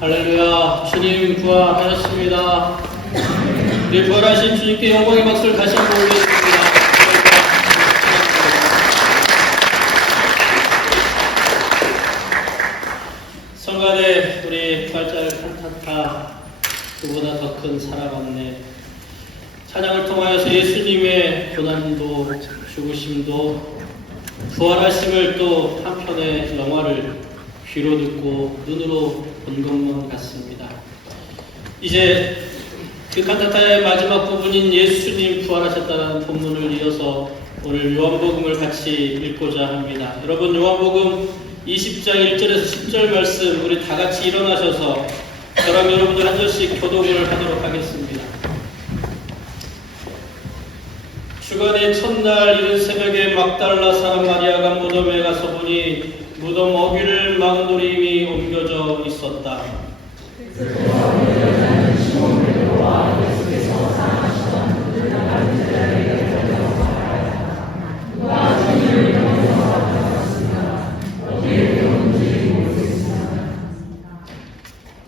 할렐루야. 주님 부활하셨습니다. 우리 부활하신 주님께 영광의 박수를 다시 한번 올리겠습니다. 성가대 우리 부활절 칸타타 그보다 더 큰 사랑 없네. 찬양을 통하여서 예수님의 고난도 죽으심도 부활하심을 또 한편의 영화를 귀로 듣고 눈으로 본 것만 같습니다. 이제 그 칸타타의 마지막 부분인 예수님 부활하셨다는 본문을 이어서 오늘 요한복음을 같이 읽고자 합니다. 여러분, 요한복음 20장 1절에서 10절 말씀 우리 다 같이 일어나셔서 저랑 여러분들 한 절씩 교독을 하도록 하겠습니다. 주간의 첫날 이른 새벽에 막달라 사람 마리아가 무덤에 가서 보니 무덤 어귀를 막은 돌이 이미 옮겨져 있었다.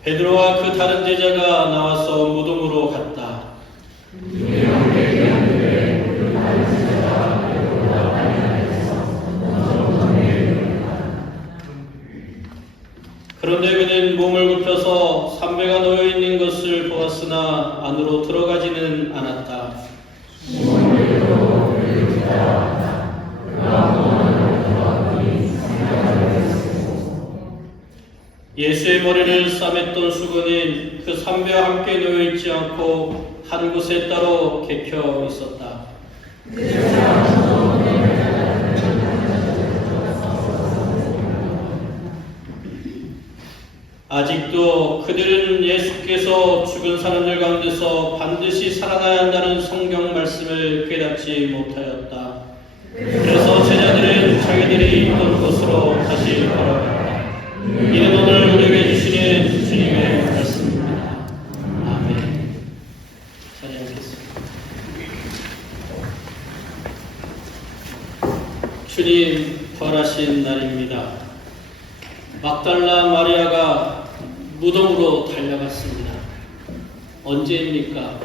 베드로와 그 다른 제자가 나와서 무덤으로 갔다. 그런데 그는 몸을 굽혀서 삼배가 놓여 있는 것을 보았으나 안으로 들어가지는 않았다. 예수의 머리를 싸맸던 수건은 그 삼배와 함께 놓여 있지 않고 한 곳에 따로 개켜 있었다. 아직도 그들은 예수께서 죽은 사람들 가운데서 반드시 살아나야 한다는 성경 말씀을 깨닫지 못하였다. 그래서 제자들은 자기들이 있던 곳으로 다시 걸어갔다. 이는 오늘 우리에게 주시는 주님의 말씀입니다. 아멘. 찬양하겠습니다. 주님 부활하신 날입니다. 막달라 마리아가 무덤으로 달려갔습니다. 언제입니까?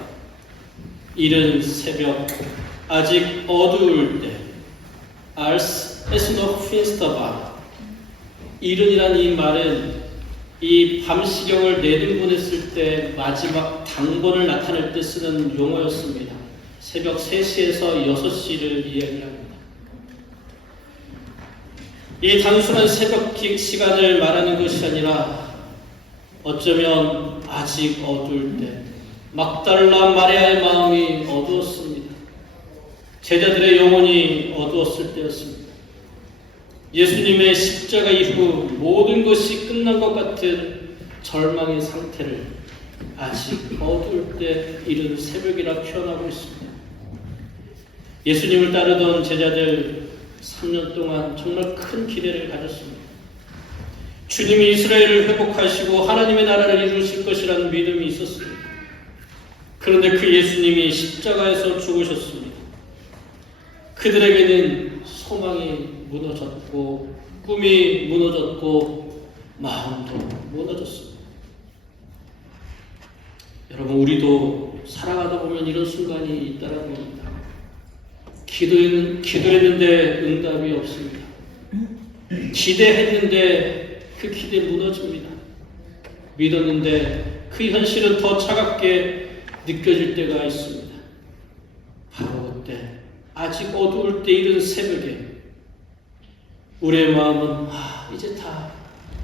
이른 새벽, 아직 어두울 때. Als es noch finster war. 이른이란 이 말은 이 밤시경을 내등분했을 때 마지막 당번을 나타낼 때 쓰는 용어였습니다. 새벽 3시에서 6시를 이야기합니다. 이 단순한 새벽 시간을 말하는 것이 아니라 어쩌면 아직 어두울 때 막달라 마리아의 마음이 어두웠습니다. 제자들의 영혼이 어두웠을 때였습니다. 예수님의 십자가 이후 모든 것이 끝난 것 같은 절망의 상태를 아직 어두울 때 이른 새벽이라 표현하고 있습니다. 예수님을 따르던 제자들 3년 동안 정말 큰 기대를 가졌습니다. 주님이 이스라엘을 회복하시고 하나님의 나라를 이루실 것이라는 믿음이 있었습니다. 그런데 그 예수님이 십자가에서 죽으셨습니다. 그들에게는 소망이 무너졌고 꿈이 무너졌고 마음도 무너졌습니다. 여러분, 우리도 살아가다 보면 이런 순간이 있다는 겁니다. 기도했는데 응답이 없습니다. 기대했는데 그 기대 무너집니다. 믿었는데 그 현실은 더 차갑게 느껴질 때가 있습니다. 바로 그때 아직 어두울 때 이른 새벽에 우리의 마음은 이제 다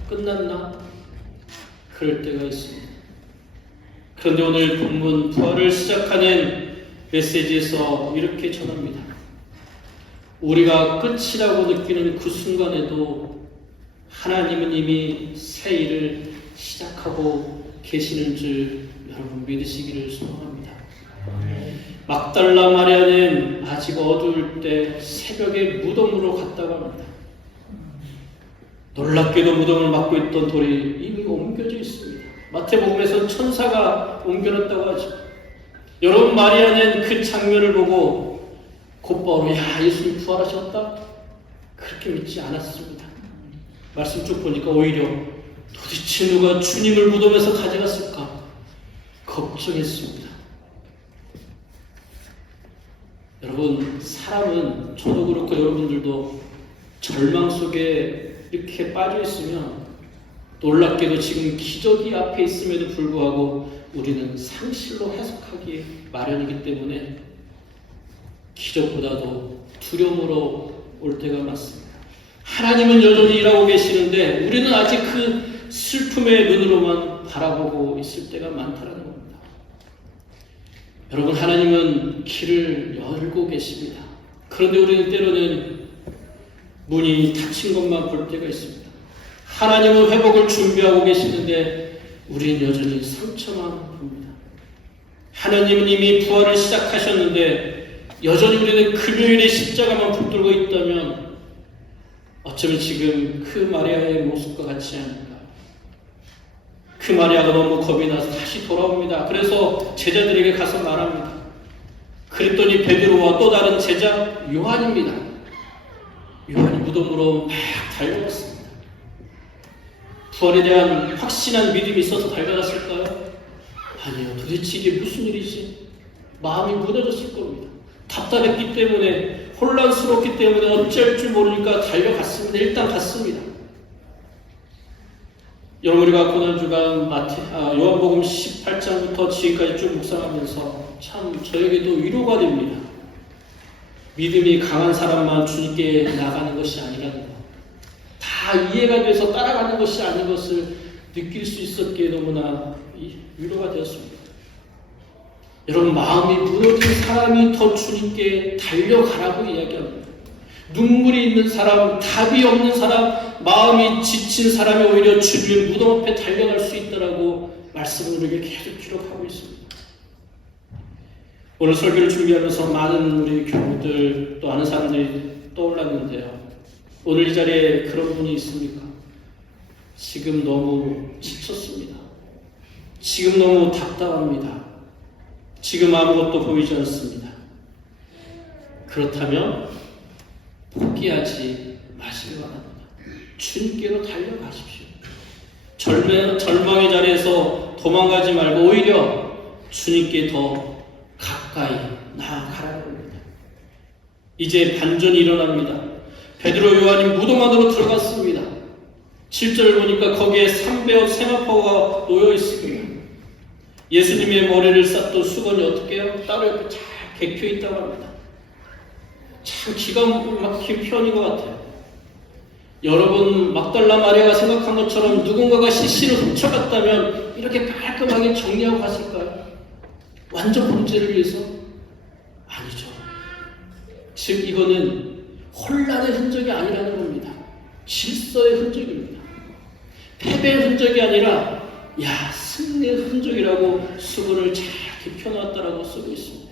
끝났나? 그럴 때가 있습니다. 그런데 오늘 본문 부활을 시작하는 메시지에서 이렇게 전합니다. 우리가 끝이라고 느끼는 그 순간에도 하나님은 이미 새 일을 시작하고 계시는 줄 여러분 믿으시기를 소망합니다. 막달라 마리아는 아직 어두울 때 새벽에 무덤으로 갔다고 합니다. 놀랍게도 무덤을 막고 있던 돌이 이미 옮겨져 있습니다. 마태복음에서 천사가 옮겨놨다고 하죠. 여러분, 마리아는 그 장면을 보고 곧바로 예수님 부활하셨다? 그렇게 믿지 않았습니다. 말씀 쭉 보니까 오히려 도대체 누가 주님을 무덤에서 가져갔을까 걱정했습니다. 여러분, 사람은, 저도 그렇고 여러분들도 절망 속에 이렇게 빠져 있으면 놀랍게도 지금 기적이 앞에 있음에도 불구하고 우리는 상실로 해석하기 마련이기 때문에 기적보다도 두려움으로 올 때가 많습니다. 하나님은 여전히 일하고 계시는데 우리는 아직 그 슬픔의 눈으로만 바라보고 있을 때가 많다는 겁니다. 여러분, 하나님은 길을 열고 계십니다. 그런데 우리는 때로는 문이 닫힌 것만 볼 때가 있습니다. 하나님은 회복을 준비하고 계시는데 우리는 여전히 상처만 봅니다. 하나님은 이미 부활을 시작하셨는데 여전히 우리는 금요일의 십자가만 붙들고 있다면 어쩌면 지금 그 마리아의 모습과 같지 않을까. 그 마리아가 너무 겁이 나서 다시 돌아옵니다. 그래서 제자들에게 가서 말합니다. 그랬더니 베드로와 또 다른 제자 요한입니다. 요한이 무덤으로 막 달려갔습니다. 부활에 대한 확신한 믿음이 있어서 달려갔을까요? 아니요. 도대체 이게 무슨 일이지? 마음이 무너졌을 겁니다. 답답했기 때문에, 혼란스럽기 때문에 어쩔 줄 모르니까 달려갔습니다. 일단 갔습니다. 여러분, 우리가 고난주간 요한복음 18장부터 지금까지 쭉 묵상하면서 참 저에게도 위로가 됩니다. 믿음이 강한 사람만 주님께 나가는 것이 아니라는 것, 다 이해가 돼서 따라가는 것이 아닌 것을 느낄 수 있었기에 너무나 위로가 되었습니다. 여러분, 마음이 무너진 사람이 더 주님께 달려가라고 이야기합니다. 눈물이 있는 사람, 답이 없는 사람, 마음이 지친 사람이 오히려 주님의 무덤 앞에 달려갈 수 있다라고 말씀을 우리에게 계속 기록하고 있습니다. 오늘 설교를 준비하면서 많은 우리 교우들 또 아는 사람들이 떠올랐는데요. 오늘 이 자리에 그런 분이 있습니까? 지금 너무 지쳤습니다. 지금 너무 답답합니다. 지금 아무것도 보이지 않습니다. 그렇다면 포기하지 마시기 바랍니다. 주님께로 달려가십시오. 절망의 자리에서 도망가지 말고 오히려 주님께 더 가까이 나아가라는 겁니다. 이제 반전이 일어납니다. 베드로 요한이 무덤 안으로 들어갔습니다. 7절을 보니까 거기에 300억 세마포가 놓여 있습니다. 예수님의 머리를 쌌던 수건이 어떻게 해요? 따로 옆에 잘 개켜 있다고 합니다. 참 기가 막힌 표현인 것 같아요. 여러분, 막달라 마리아가 생각한 것처럼 누군가가 CC를 훔쳐갔다면 이렇게 깔끔하게 정리하고 갔을까요? 완전 범죄를 위해서? 아니죠. 즉 이거는 혼란의 흔적이 아니라는 겁니다. 질서의 흔적입니다. 패배의 흔적이 아니라 승리의 흔적이라고 수건을 잘 펴놨다라고 쓰고 있습니다.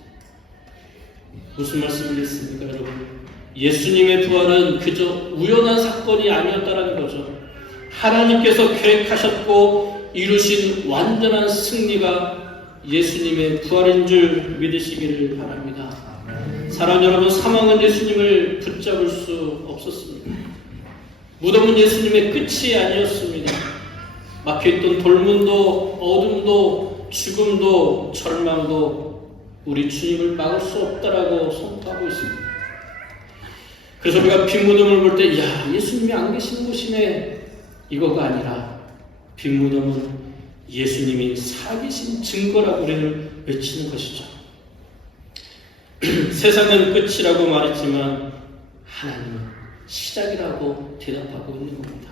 무슨 말씀이겠습니까, 여러분? 예수님의 부활은 그저 우연한 사건이 아니었다라는 거죠. 하나님께서 계획하셨고 이루신 완전한 승리가 예수님의 부활인 줄 믿으시기를 바랍니다. 사랑 여러분, 사망은 예수님을 붙잡을 수 없었습니다. 무덤은 예수님의 끝이 아니었습니다. 막혀있던 돌문도 어둠도 죽음도 절망도 우리 주님을 막을 수 없다라고 선포하고 있습니다. 그래서 우리가 빈 무덤을 볼 때 예수님이 안 계시는 곳이네, 이거가 아니라 빈 무덤은 예수님이 살아계신 증거라고 우리를 외치는 것이죠. 세상은 끝이라고 말했지만 하나님은 시작이라고 대답하고 있는 겁니다.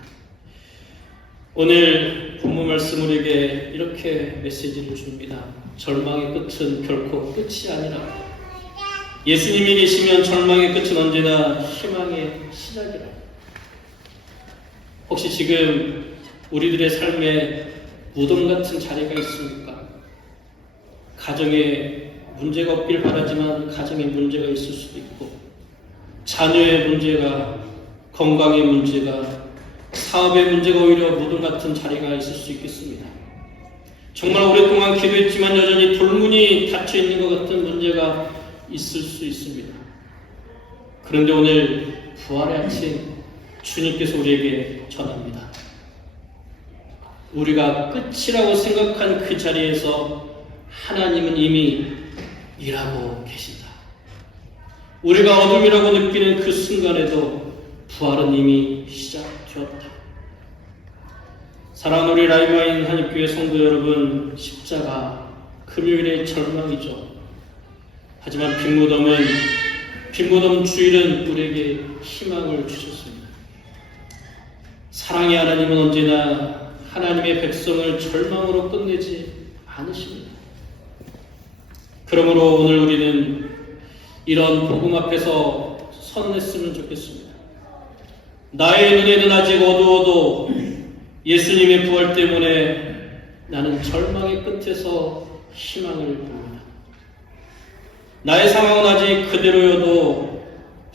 오늘 본문 말씀 우리에게 이렇게 메시지를 줍니다. 절망의 끝은 결코 끝이 아니라, 예수님이 계시면 절망의 끝은 언제나 희망의 시작이라. 혹시 지금 우리들의 삶에 무덤 같은 자리가 있습니까? 가정에 문제가 없길 바라지만 가정에 문제가 있을 수도 있고, 자녀의 문제가, 건강의 문제가, 사업의 문제가 오히려 무덤 같은 자리가 있을 수 있겠습니다. 정말 오랫동안 기도했지만 여전히 돌문이 닫혀 있는 것 같은 문제가 있을 수 있습니다. 그런데 오늘 부활의 아침 주님께서 우리에게 전합니다. 우리가 끝이라고 생각한 그 자리에서 하나님은 이미 일하고 계신다. 우리가 어둠이라고 느끼는 그 순간에도 부활은 이미 시작되었다. 사랑하는 우리 라이마인 한입교회 성도 여러분, 십자가 금요일의 절망이죠. 하지만 빈무덤 주일은 우리에게 희망을 주셨습니다. 사랑의 하나님은 언제나 하나님의 백성을 절망으로 끝내지 않으십니다. 그러므로 오늘 우리는 이런 복음 앞에서 선했으면 좋겠습니다. 나의 눈에는 아직 어두워도 예수님의 부활 때문에 나는 절망의 끝에서 희망을 봅니다. 나의 상황은 아직 그대로여도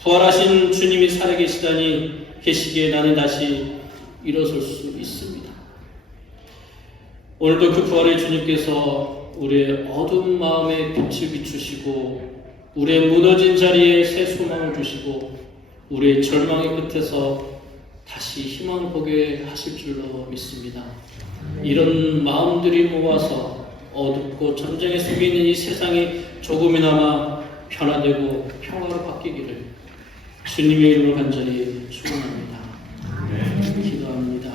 부활하신 주님이 살아계시기에 나는 다시 일어설 수 있습니다. 오늘도 그 부활의 주님께서 우리의 어두운 마음에 빛을 비추시고 우리의 무너진 자리에 새 소망을 주시고 우리의 절망의 끝에서 다시 희망을 보게 하실 줄로 믿습니다. 이런 마음들이 모아서 어둡고 전쟁의 속에 있는 이 세상이 조금이나마 변화되고 평화로 바뀌기를 주님의 이름으로 간절히 축원합니다. 기도합니다.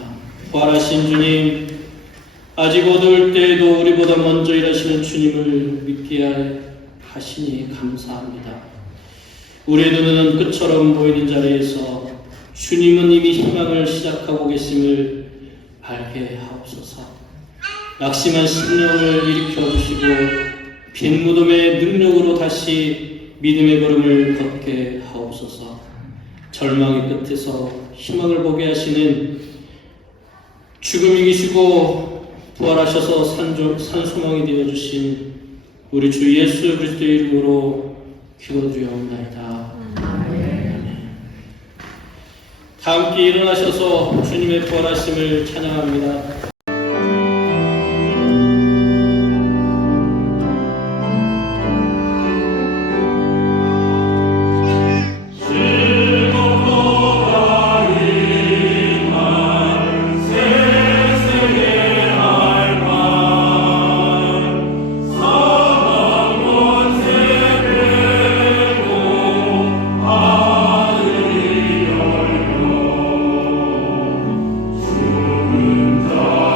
부활하신 주님, 아직 어두울 때에도 우리보다 먼저 일하시는 주님을 믿게 하시니 감사합니다. 우리의 눈은 끝처럼 보이는 자리에서 주님은 이미 희망을 시작하고 계심을 알게 하옵소서. 낙심한 심령을 일으켜 주시고 빈 무덤의 능력으로 다시 믿음의 걸음을 걷게 하옵소서. 절망의 끝에서 희망을 보게 하시는 죽음 이기시고 부활하셔서 산소망이 되어주신 우리 주 예수 그리스도의 이름으로 기도드리옵나이다. 다 함께 일어나셔서 주님의 부활하심을 찬양합니다. 주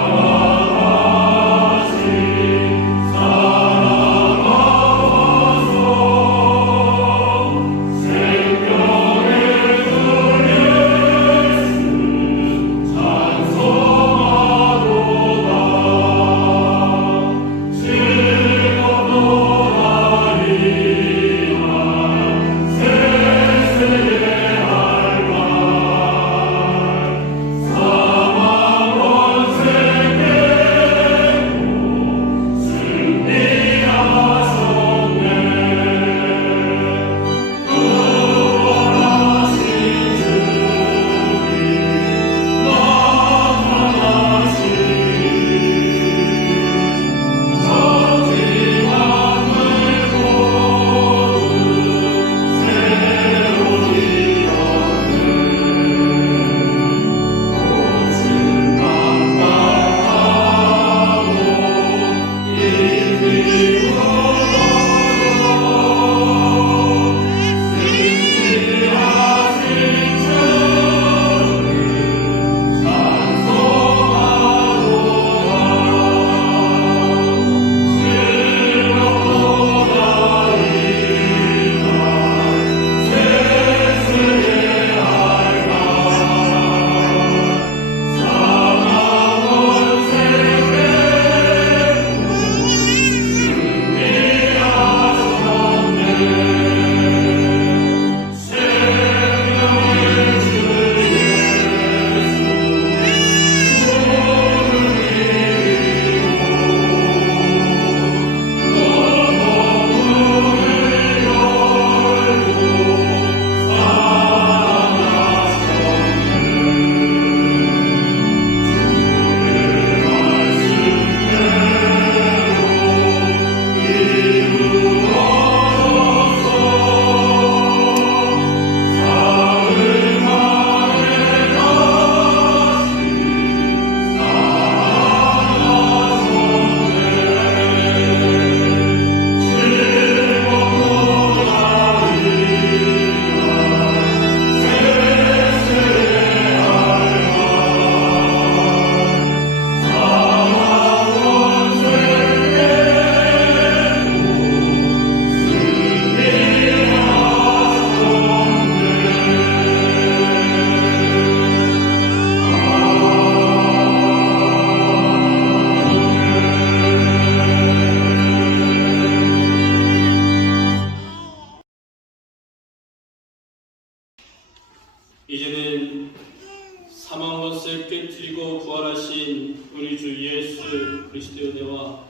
것을 깨뜨리고 부활하신 우리 주 예수 그리스도의 은혜와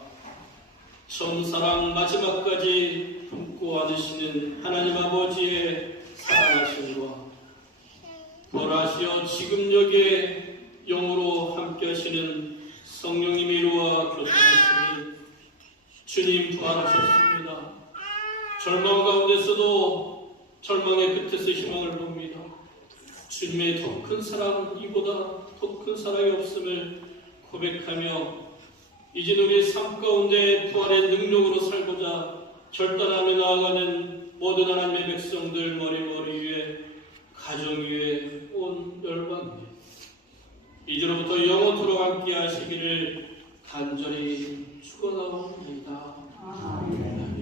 천사랑 마지막까지 품고 안으시는 하나님 아버지의 사랑하심과 부활하시어 지금 여기에 영으로 함께 하시는 성령님의 이루와 교통하심이 주님 부활하셨습니다. 절망 가운데서도 절망의 끝에서 희망을 봅니다. 주님의 더 큰 사랑, 이보다 더 큰 사랑이 없음을 고백하며 이제 우리의 삶 가운데 부활의 능력으로 살고자 결단하며 나아가는 모든 하나님의 백성들 머리 위에, 가정 위에, 온 열방 위에 이제로부터 영원토록 함께 하시기를 간절히 축원하옵나이다. 아멘.